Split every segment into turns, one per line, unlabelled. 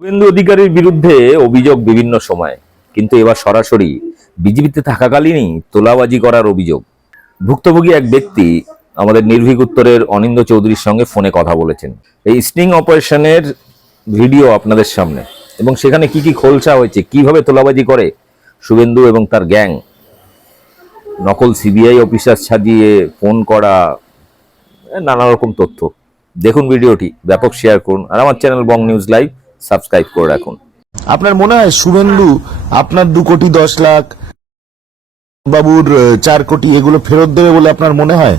শুভেন্দু অধিকারীর বিরুদ্ধে অভিযোগ বিভিন্ন সময়। কিন্তু এবার সরাসরি বিজেপিতে থাকাকালীনই তোলাবাজি করার অভিযোগ। ভুক্তভোগী এক ব্যক্তি আমাদের নির্ভীক উত্তরের অনিন্দ চৌধুরীর সঙ্গে ফোনে কথা বলেছেন। এই স্টিং অপারেশনের ভিডিও আপনাদের সামনে। এবং সেখানে কি কি খোলসা হয়েছে, কীভাবে তোলাবাজি করে, শুভেন্দু এবং তার গ্যাং। নকল সিবিআই অফিসার সাজিয়ে ফোন করা নানা রকম তথ্য। দেখুন ভিডিওটি, ব্যাপক শেয়ার করুন। আর আমার channel Bong news live. Subscribe করে রাখুন।
আপনার মনে হয় শুভেন্দু আপনার দু কোটি দশ লাখ বাবুর চার কোটি এগুলো ফেরত দেবে বলে আপনার মনে হয়?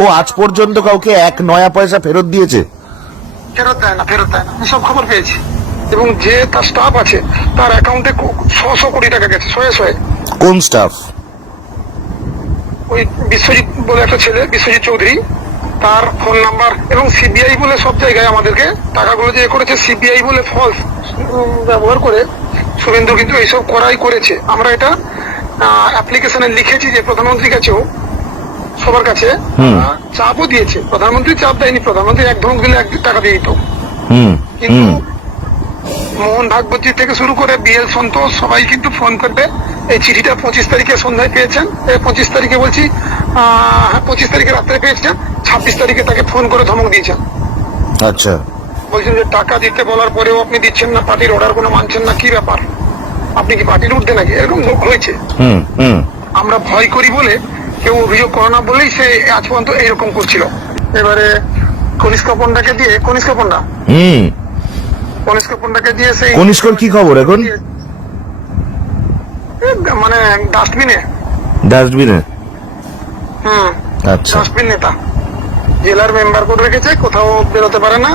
ও আজ পর্যন্ত কাউকে এক নয়া পয়সা ফেরত দিয়েছে।
ফেরত দেয় না ফেরত দেয় না। আমি সব খবর পেয়েছি। এবং যে তার স্টাফ আছে তার অ্যাকাউন্টে ছশো কোটি টাকা গেছে শয়ে শয়ে।
কোন স্টাফ
ওই বিশ্বজিৎ বলে একটা ছেলে বিশ্বজিৎ চৌধুরী। তার ফোন নাম্বার এবং সিবিআই বলে সব জায়গায় আমাদেরকে টাকাগুলো যে করেছে সিবিআই বলে ফলস ব্যবহার করে শুভেন্দু কিন্তু এইসব করাই করেছে। আমরা এটা অ্যাপ্লিকেশনে লিখেছি যে প্রধানমন্ত্রীর কাছেও সবার কাছে চাপও দিয়েছে। প্রধানমন্ত্রী চাপ দেয়নি প্রধানমন্ত্রী এক ধমক দিলে এক টাকা দিয়ে দিত। কিন্তু মোহন ভাগবতী থেকে শুরু করে বিএল সন্তোষ সবাই কিন্তু ফোন করবে। এই চিঠিটা পঁচিশ তারিখে সন্ধ্যায় পেয়েছেন। পঁচিশ তারিখে বলছি আহ, হ্যাঁ পঁচিশ তারিখে রাত্রে পেয়েছেন। ছাব্বিশ তারিখে তাকে ফোন করে ধমক দিয়েছেন।
আচ্ছা।
বলছেন যে টাকা দিতে বলার পরেও আপনি দিচ্ছেন না পার্টির অর্ডার কোনো মানছেন না কি ব্যাপার? আপনি কি পার্টির উঠতে নাকি? এরকম হয়েছে। আমরা ভয় করি বলে কেউ অভিযোগ করে না বলেই সে আজ পর্যন্ত এইরকম করছিল। এবারে কনিষ্ক পণ্ডাকে দিয়ে কনিষ্ক পণ্ডা?
হুম।
কনিষ্ক পণ্ডাকে দিয়ে সেই
কনিষ্কর কি খবর এখন?
মানে ডাস্টবিনে
ডাস্টবিনে
হুম।
আচ্ছা।
ডাস্টবিন নেতা। জেলার মেম্বার করে রেখেছে কোথাও বেরোতে পারে না।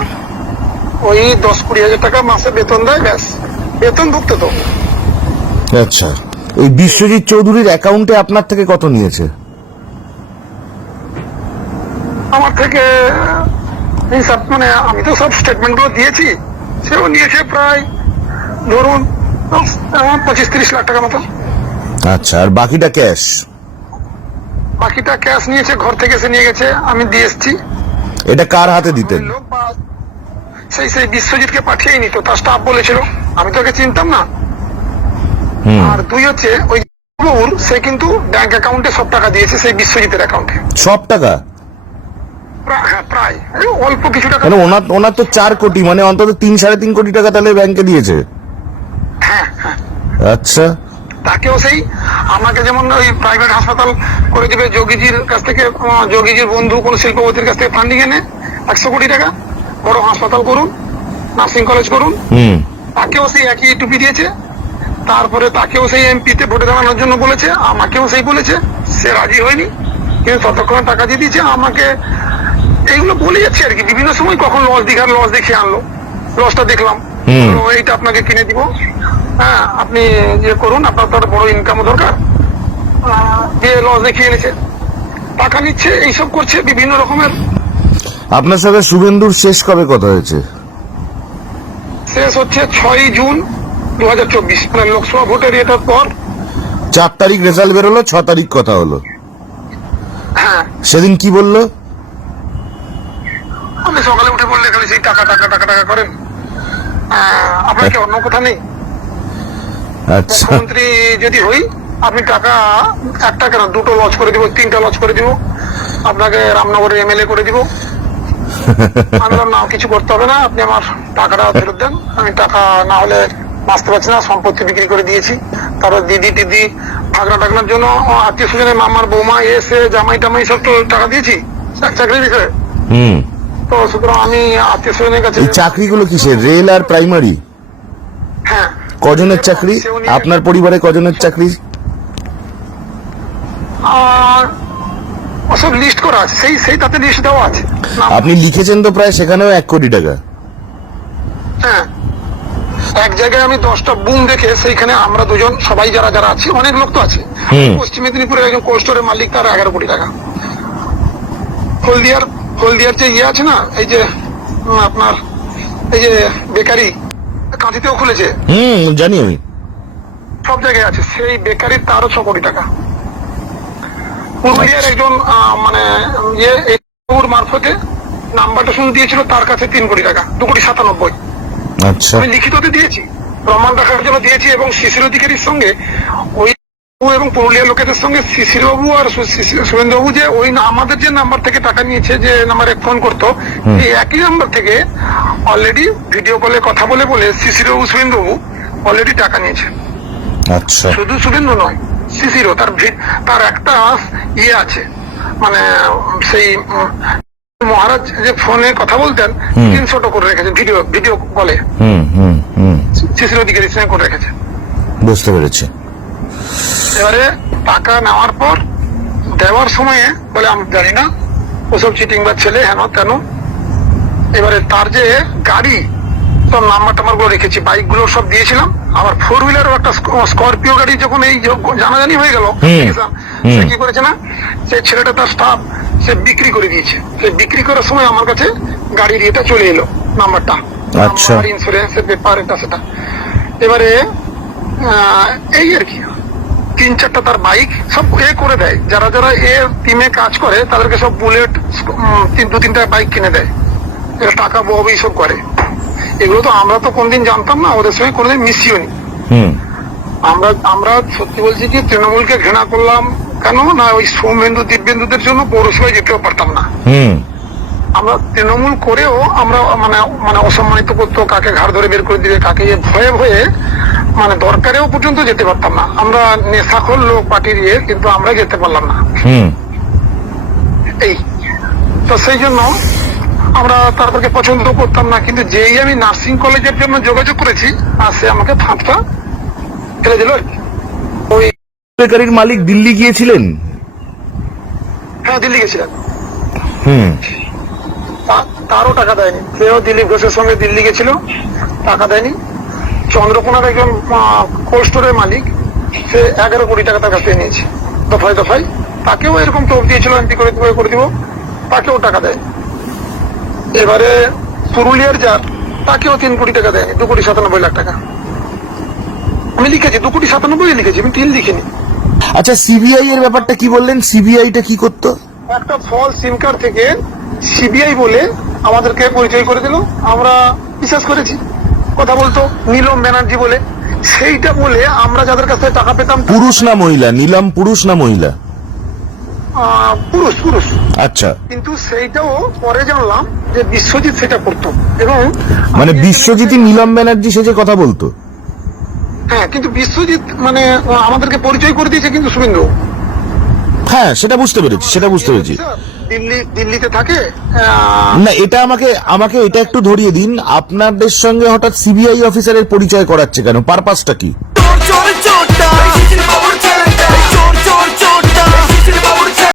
ওই দশ কুড়ি হাজার টাকা মাসে বেতন দেয় ব্যাস। বেতন ভুক্ত তো।
আচ্ছা। এই বিশ্বজিৎ চৌধুরীর অ্যাকাউন্টে আপনার থেকে কত নিয়েছে?
আমার থেকে হিসাব মানে আমি তো সব স্টেটমেন্টগুলো দিয়েছি সেও নিয়েছে প্রায় ধরুন পঁচিশ তিরিশ লাখ টাকা মতো।
আচ্ছা আর বাকিটা ক্যাশ
বাকিটা ক্যাশ নিয়েছে ঘর থেকে সে নিয়ে গেছে আমি দিয়ে এসছি।
এটা কার হাতে দিতেন?
লোক বা- সেই সেই বিশ্বজিৎকে পাঠিয়েই নিত তার স্টাফ বলেছিল। আমি তোকে চিনতাম না। আর দুই হচ্ছে ওই বাবুর সে কিন্তু ব্যাংক অ্যাকাউন্টে সব টাকা দিয়েছে সেই বিশ্বজিতের অ্যাকাউন্টে
সব টাকা?
হ্যাঁ প্রায়। অল্প কিছু টাকা।
মানে ওনার ওনার তো চার কোটি মানে অন্তত তিন সাড়ে তিন কোটি টাকা তাহলে ব্যাংকে দিয়েছে।
হ্যাঁ হ্যাঁ।
আচ্ছা।
তাকেও সেই আমাকে যেমন ওই প্রাইভেট হাসপাতাল করে দিবে যোগীজির কাছ থেকে যোগীজির বন্ধু কোন শিল্পপতির কাছ থেকে ফান্ডিং এনে একশো কোটি টাকা বড় হাসপাতাল করুন নার্সিং কলেজ করুন। তাকেও সেই একই টুপি দিয়েছে। তারপরে তাকেও সেই এমপিতে ভোটে দাঁড়ানোর জন্য বলেছে আমাকেও সেই বলেছে। সে রাজি হয়নি। কিন্তু ততক্ষণ টাকা দিয়ে দিয়েছে আমাকে এইগুলো বলে যাচ্ছে আর কি। বিভিন্ন সময় কখন লস দেখার লস দেখিয়ে আনলো। লসটা দেখলাম। এইটা আপনাকে কিনে দিব। হ্যাঁ আপনি ইয়ে করুন আপনার তো বড় ইনকামও দরকার। দিয়ে লস দেখিয়ে এনেছে। টাকা নিচ্ছে এইসব করছে বিভিন্ন রকমের।
আপনার সাথে শুভেন্দুর শেষ কবে কথা হয়েছে?
শেষ হচ্ছে ছয়ই জুন দু হাজার চব্বিশ মানে লোকসভা ভোটের এটার পর।
চার তারিখ রেজাল্ট বেরোলো ছ তারিখ কথা হলো।
হ্যাঁ।
সেদিন কি বলল?
আপনি সকালে উঠে বললে খালি সেই টাকা টাকা টাকা টাকা করেন। আপনার কি অন্য কথা নেই? মুখ্যমন্ত্রী যদি হই আপনি টাকা একটা কেন দুটো লজ করে দিব তিনটা লজ করে দিব আপনাকে রামনগরের এমএলএ করে দিব। আমি না কিছু করতে হবে না আপনি আমার টাকাটা ফেরত দেন। আমি টাকা না হলে বাঁচতে পারছি না সম্পত্তি বিক্রি করে দিয়েছি। তারপর দিদি টিদি ভাগনা টাগনার জন্য আত্মীয় স্বজনের মামার বৌমা এসে জামাই টামাই সব তো টাকা দিয়েছি চাকরির বিষয়ে।
হুম।
তো সুতরাং আমি আত্মীয় স্বজনের কাছে
চাকরিগুলো কিসের? রেল আর প্রাইমারি কজনের চাকরি? আপনার পরিবারে কজনের চাকরি?
আর ওসব লিস্ট করা আছে সেই সেই তাতে লিস্ট দেওয়া আছে।
আপনি লিখেছেন তো প্রায় সেখানেও এক কোটি টাকা।
হ্যাঁ। এক জায়গায় আমি দশটা বুম দেখে সেইখানে আমরা দুজন সবাই যারা যারা আছি অনেক লোক তো আছে। পশ্চিম মেদিনীপুরের একজন কোল্ড স্টোরের মালিক তার এগারো কোটি টাকা। হলদিয়ার হলদিয়ার যে ইয়ে আছে না এই যে আপনার এই যে বেকারি কাঁথিতেও খুলেছে।
হুম জানি আমি।
সব জায়গায় আছে। সেই বেকারির তারও ছ কোটি টাকা। পুরুলিয়ার একজন মানে ইয়ে মারফতে নাম্বারটা শুনে দিয়েছিল তার কাছে তিন কোটি টাকা দু কোটি সাতানব্বই।
আচ্ছা।
আমি লিখিততে দিয়েছি প্রমাণ রাখার জন্য দিয়েছি এবং শিশির অধিকারীর সঙ্গে ওই এবং পুরুলিয়ার লোকেদের সঙ্গে শিশির বাবু আর সুরেন্দ্র বাবু যে ওই আমাদের যে নাম্বার থেকে টাকা নিয়েছে যে নাম্বারে ফোন করতো এই একই নাম্বার থেকে অলরেডি ভিডিও কলে কথা বলে বলে শিশির বাবু সুরেন্দ্র বাবু অলরেডি টাকা নিয়েছে।
আচ্ছা।
শুধু শুভেন্দু নয় শিশিরও তার তার একটা ইয়ে আছে মানে সেই মহারাজ যে ফোনে কথা বলতেন স্ক্রিনশটও করে রেখেছেন ভিডিও ভিডিও
হুম
শিশির অধিকারী সঙ্গে করে রেখেছে।
বুঝতে পেরেছি।
এবারে টাকা নেওয়ার পর দেওয়ার সময়ে বলে আমি জানি না ওসব চিটিং বা ছেলে হেন তেন এবারে তার যে গাড়ি সব নাম্বার টাম্বারগুলো রেখেছি বাইকগুলো সব দিয়েছিলাম। আবার ফোর হুইলারও একটা স্করপিও গাড়ি যখন এই জানাজানি হয়ে গেল সে কি করেছে না সেই ছেলেটা তার স্টাফ সে বিক্রি করে দিয়েছে। সে বিক্রি করার সময় আমার কাছে গাড়ির ইয়েটা চলে এলো নাম্বারটা
আচ্ছা।
ইন্স্যুরেন্সের এটা সেটা। এবারে এই আর কি। তিন চারটা তার বাইক সব এ করে দেয়। যারা যারা এ টিমে কাজ করে তাদেরকে সব বুলেট তিন দু তিনটা বাইক কিনে দেয়। এরা টাকা বহবে সব করে। এগুলো তো আমরা তো কোনদিন জানতাম না ওদের সঙ্গে কোনোদিন মিশিও নি। আমরা আমরা সত্যি বলছি যে তৃণমূলকে ঘৃণা করলাম কেন? না ওই সৌমেন্দু দিব্যেন্দুদের জন্য পৌরসভায় যেতেও পারতাম না। আমরা তৃণমূল করেও আমরা মানে মানে অসম্মানিত করতো কাকে ঘাড় ধরে বের করে দিবে কাকে ইয়ে ভয়ে ভয়ে মানে দরকারেও পর্যন্ত যেতে পারতাম না। আমরা নেশাখোর লোক পার্টির ইয়ে কিন্তু আমরা যেতে পারলাম না।
হুম।
এই তো সেই জন্য আমরা তাদেরকে পছন্দ করতাম না কিন্তু যেই আমি নার্সিং কলেজের জন্য যোগাযোগ করেছি আর সে আমাকে ফাঁকটা ফেলে দিল। ওই
বেকারির মালিক দিল্লি গিয়েছিলেন?
হ্যাঁ দিল্লি গেছিলেন।
হুম।
তারও টাকা দেয়নি। সেও দিলীপ ঘোষের সঙ্গে দিল্লি গেছিল টাকা দেয়নি। চন্দ্রকোনার একজন কোল্ড স্টোরের মালিক সে এগারো কোটি টাকা তার কাছ থেকে নিয়েছে। দফায় দফায়। তাকেও এরকম টোপ দিয়েছিল এমপি করে করে দিব। তাকেও টাকা দেয় এবারে পুরুলিয়ার যার তাকেও তিন কোটি টাকা দেয়নি দু কোটি সাতানব্বই লাখ টাকা। আমি লিখেছি দু কোটি সাতানব্বই লিখেছি আমি তিন লিখিনি।
আচ্ছা সিবিআই এর ব্যাপারটা কি বললেন? সিবিআইটা কি করতো?
একটা ফল সিম কার্ড থেকে সিবিআই বলে আমাদেরকে পরিচয় করে দিল। আমরা বিশ্বাস করেছি কথা বলতো নীলম ব্যানার্জি বলে। সেইটা বলে আমরা যাদের কাছে টাকা পেতাম
পুরুষ না মহিলা নিলাম পুরুষ না মহিলা?
পুরুষ পুরুষ।
আচ্ছা।
কিন্তু সেইটাও পরে জানলাম যে বিশ্বজিৎ সেটা করতো। এবং
মানে বিশ্বজিৎই নীলম ব্যানার্জি সেজে কথা বলতো।
হ্যাঁ কিন্তু বিশ্বজিৎ মানে আমাদেরকে পরিচয় করে দিয়েছে কিন্তু শুভেন্দু।
হ্যাঁ সেটা বুঝতে পেরেছি সেটা বুঝতে পেরেছি।
দিল্লি দিল্লিতে থাকে
না এটা আমাকে আমাকে এটা একটু ধরিয়ে দিন। আপনাদের সঙ্গে হঠাৎ সিবিআই অফিসারের পরিচয় করাচ্ছে কেন? পারপাসটা কি?